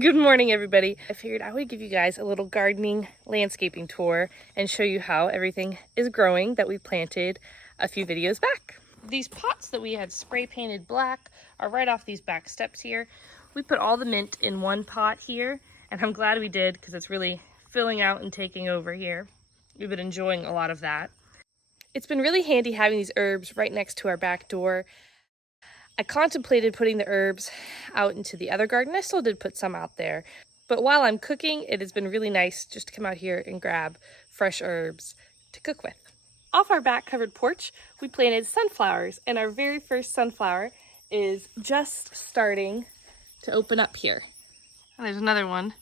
Good morning, everybody. I figured I would give you guys a little gardening landscaping tour and show you how everything is growing that we planted a few videos back. These pots that we had spray painted black are right off these back steps here. We put all the mint in one pot here, and I'm glad we did because it's really filling out and taking over here. We've been enjoying a lot of that. It's been really handy having these herbs right next to our back door. I contemplated putting the herbs out into the other garden. I still did put some out there. But while I'm cooking, it has been really nice just to come out here and grab fresh herbs to cook with. Off our back covered porch, we planted sunflowers, and our very first sunflower is just starting to open up here. And there's another one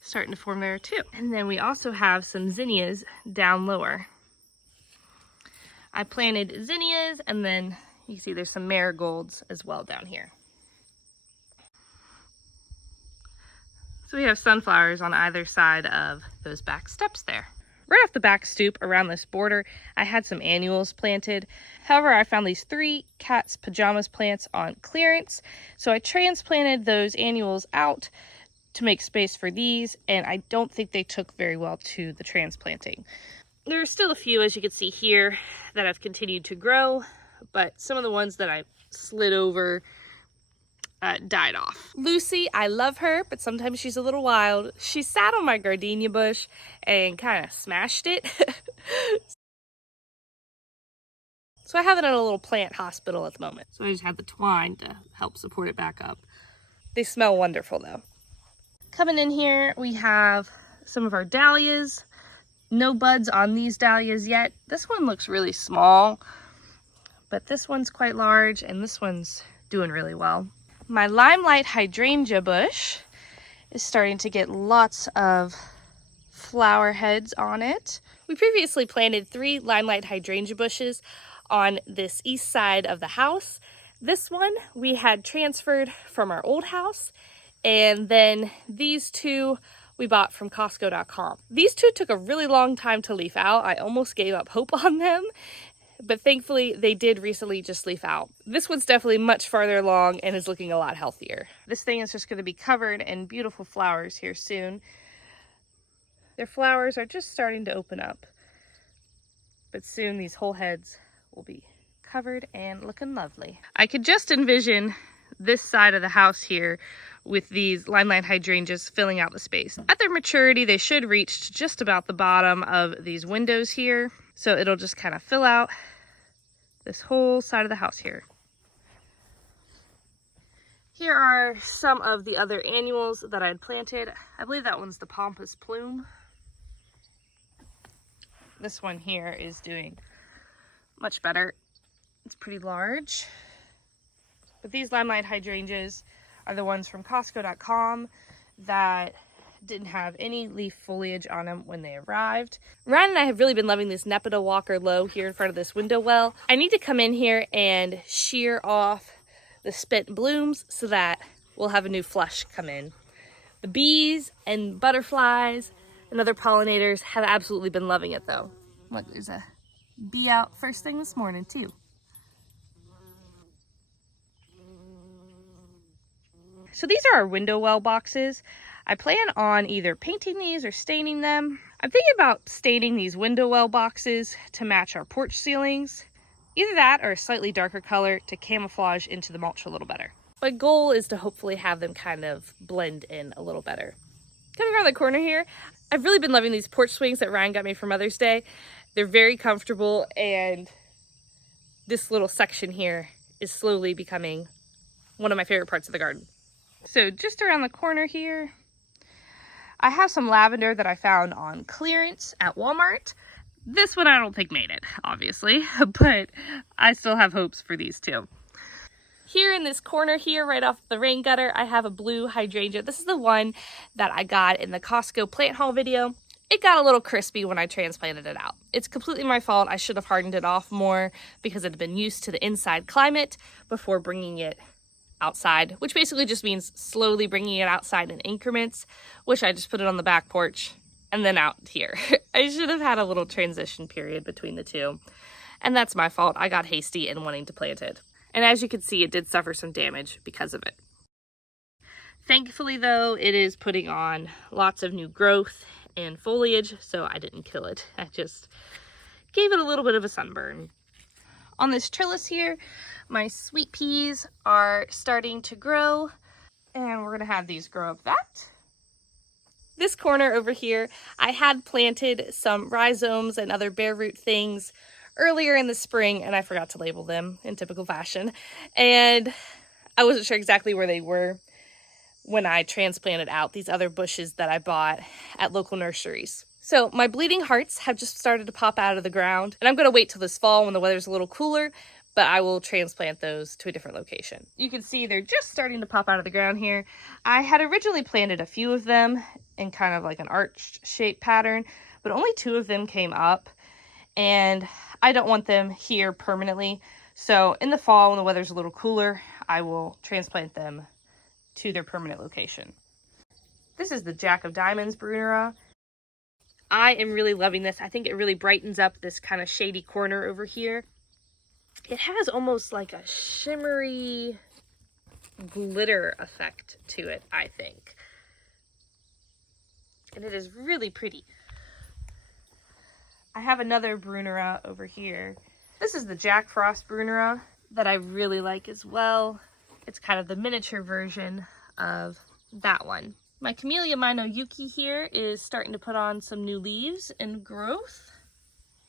starting to form there too. And then we also have some zinnias down lower. I planted zinnias, and then you can see there's some marigolds as well down here. So we have sunflowers on either side of those back steps there. Right off the back stoop around this border, I had some annuals planted. However, I found these 3 cat's pajamas plants on clearance. So I transplanted those annuals out to make space for these, and I don't think they took very well to the transplanting. There are still a few, as you can see here, that have continued to grow, but some of the ones that I slid over died off. Lucy, I love her, but sometimes she's a little wild. She sat on my gardenia bush and kind of smashed it. So I have it in a little plant hospital at the moment. So I just have the twine to help support it back up. They smell wonderful though. Coming in here, we have some of our dahlias. No buds on these dahlias yet. This one looks really small, but this one's quite large, and this one's doing really well. My limelight hydrangea bush is starting to get lots of flower heads on it. We previously planted 3 limelight hydrangea bushes on this east side of the house. This one we had transferred from our old house, and then these 2 we bought from Costco.com. These 2 took a really long time to leaf out. I almost gave up hope on them, but thankfully they did recently just leaf out. This one's definitely much farther along and is looking a lot healthier. This thing is just going to be covered in beautiful flowers here soon. Their flowers are just starting to open up, but soon these whole heads will be covered and looking lovely. I could just envision this side of the house here with these limelight hydrangeas filling out the space. At their maturity, they should reach to just about the bottom of these windows here. So it'll just kind of fill out this whole side of the house here. Here are some of the other annuals that I had planted. I believe that one's the Pompous Plume. This one here is doing much better. It's pretty large. But these limelight hydrangeas are the ones from Costco.com that didn't have any leaf foliage on them when they arrived. Ryan and I have really been loving this Nepeta Walker Low here in front of this window well. I need to come in here and shear off the spent blooms so that we'll have a new flush come in. The bees and butterflies and other pollinators have absolutely been loving it though. Look, there's a bee out first thing this morning too. So these are our window well boxes. I plan on either painting these or staining them. I'm thinking about staining these window well boxes to match our porch ceilings. Either that or a slightly darker color to camouflage into the mulch a little better. My goal is to hopefully have them kind of blend in a little better. Coming around the corner here, I've really been loving these porch swings that Ryan got me for Mother's Day. They're very comfortable, and this little section here is slowly becoming one of my favorite parts of the garden. So just around the corner here, I have some lavender that I found on clearance at Walmart. This one I don't think made it, obviously, but I still have hopes for these 2. Here in this corner here, right off the rain gutter, I have a blue hydrangea. This is the one that I got in the Costco plant haul video. It got a little crispy when I transplanted it out. It's completely my fault. I should have hardened it off more because it had been used to the inside climate before bringing it outside, which basically just means slowly bringing it outside in increments, which I just put it on the back porch and then out here. I should have had a little transition period between the 2, and that's my fault. I got hasty in wanting to plant it. And as you can see, it did suffer some damage because of it. Thankfully though, it is putting on lots of new growth and foliage, so I didn't kill it. I just gave it a little bit of a sunburn. On this trellis here, my sweet peas are starting to grow, and we're gonna have these grow up that. This corner over here, I had planted some rhizomes and other bare root things earlier in the spring, and I forgot to label them in typical fashion. And I wasn't sure exactly where they were when I transplanted out these other bushes that I bought at local nurseries. So my bleeding hearts have just started to pop out of the ground, and I'm going to wait till this fall when the weather's a little cooler, but I will transplant those to a different location. You can see they're just starting to pop out of the ground here. I had originally planted a few of them in kind of like an arched shape pattern, but only 2 of them came up, and I don't want them here permanently. So in the fall, when the weather's a little cooler, I will transplant them to their permanent location. This is the Jack of Diamonds Brunera. I am really loving this. I think it really brightens up this kind of shady corner over here. It has almost like a shimmery glitter effect to it, I think. And it is really pretty. I have another Brunera over here. This is the Jack Frost Brunera that I really like as well. It's kind of the miniature version of that one. My Camellia Mino Yuki here is starting to put on some new leaves and growth.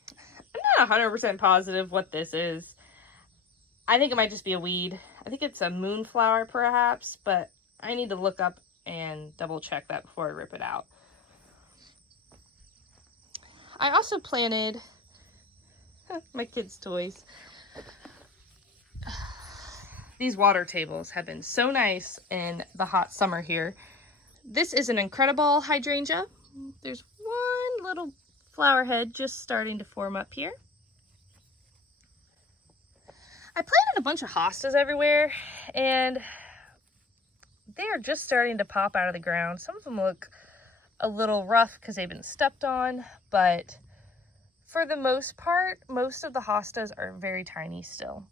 I'm not 100% positive what this is. I think it might just be a weed. I think it's a moonflower perhaps, but I need to look up and double check that before I rip it out. I also planted my kids' toys. These water tables have been so nice in the hot summer here. This is an Incredible hydrangea. There's one little flower head just starting to form up here. I planted a bunch of hostas everywhere, and they are just starting to pop out of the ground. Some of them look a little rough because they've been stepped on, but for the most part, most of the hostas are very tiny still.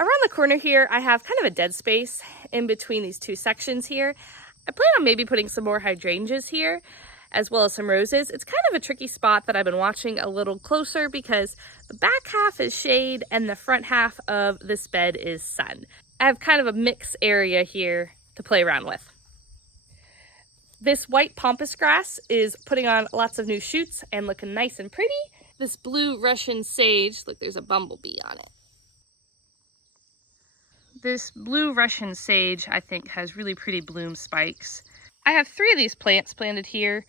Around the corner here, I have kind of a dead space in between these 2 sections here. I plan on maybe putting some more hydrangeas here, as well as some roses. It's kind of a tricky spot that I've been watching a little closer because the back half is shade and the front half of this bed is sun. I have kind of a mix area here to play around with. This white pampas grass is putting on lots of new shoots and looking nice and pretty. This blue Russian sage, look, there's a bumblebee on it. This blue Russian sage, I think, has really pretty bloom spikes. I have 3 of these plants planted here.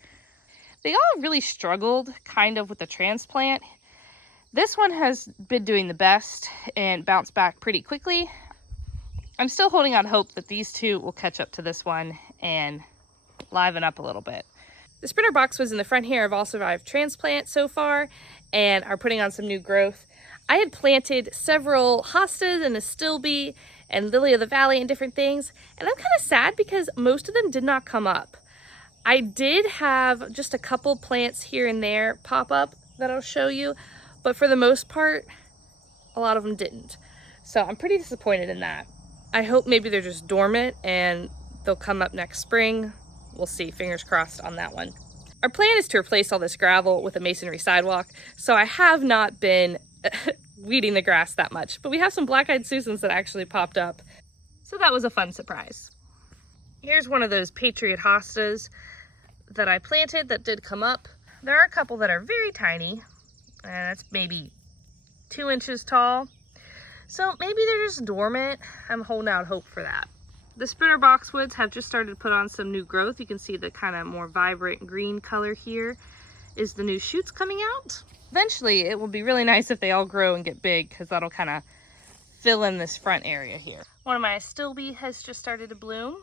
They all really struggled kind of with the transplant. This one has been doing the best and bounced back pretty quickly. I'm still holding out hope that these 2 will catch up to this one and liven up a little bit. The sprinter boxwoods in the front here have all survived transplant so far and are putting on some new growth. I had planted several hostas and astilbe and lily of the valley and different things, and I'm kind of sad because most of them did not come up. I did have just a couple plants here and there pop up that I'll show you, but for the most part, a lot of them didn't. So I'm pretty disappointed in that. I hope maybe they're just dormant and they'll come up next spring. We'll see, fingers crossed on that one. Our plan is to replace all this gravel with a masonry sidewalk, so I have not been weeding the grass that much, but we have some black-eyed Susans that actually popped up. So that was a fun surprise. Here's one of those Patriot hostas that I planted that did come up. There are a couple that are very tiny, and that's maybe 2 inches tall. So maybe they're just dormant. I'm holding out hope for that. The sprinter boxwoods have just started to put on some new growth. You can see the kind of more vibrant green color here is the new shoots coming out. Eventually, it will be really nice if they all grow and get big because that'll kind of fill in this front area here. One of my astilbe has just started to bloom.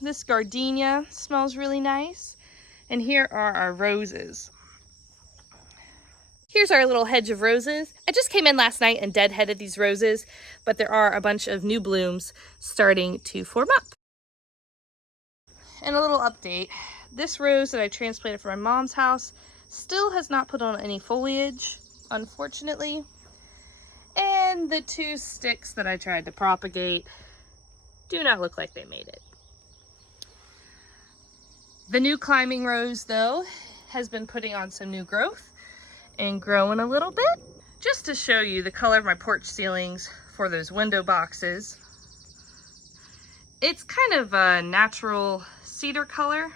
This gardenia smells really nice. And here are our roses. Here's our little hedge of roses. I just came in last night and deadheaded these roses, but there are a bunch of new blooms starting to form up. And a little update. This rose that I transplanted from my mom's house still has not put on any foliage, unfortunately. And the 2 sticks that I tried to propagate do not look like they made it. The new climbing rose, though, has been putting on some new growth and growing a little bit. Just to show you the color of my porch ceilings for those window boxes. It's kind of a natural cedar color.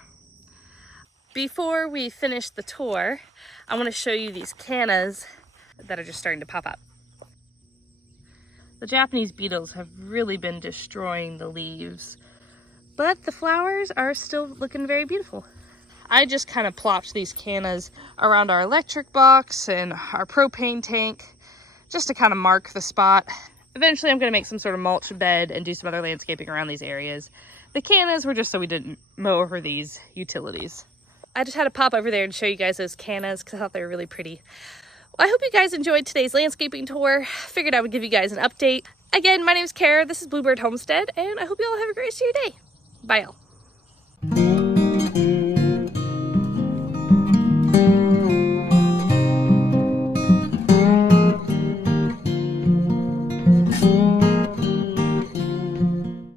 Before we finish the tour, I want to show you these cannas that are just starting to pop up. The Japanese beetles have really been destroying the leaves, but the flowers are still looking very beautiful. I just kind of plopped these cannas around our electric box and our propane tank just to kind of mark the spot. Eventually I'm going to make some sort of mulch bed and do some other landscaping around these areas. The cannas were just so we didn't mow over these utilities. I just had to pop over there and show you guys those cannas because I thought they were really pretty. Well, I hope you guys enjoyed today's landscaping tour. Figured I would give you guys an update. Again, my name is Cara, this is Bluebird Homestead, and I hope you all have a great rest of your day. Bye all.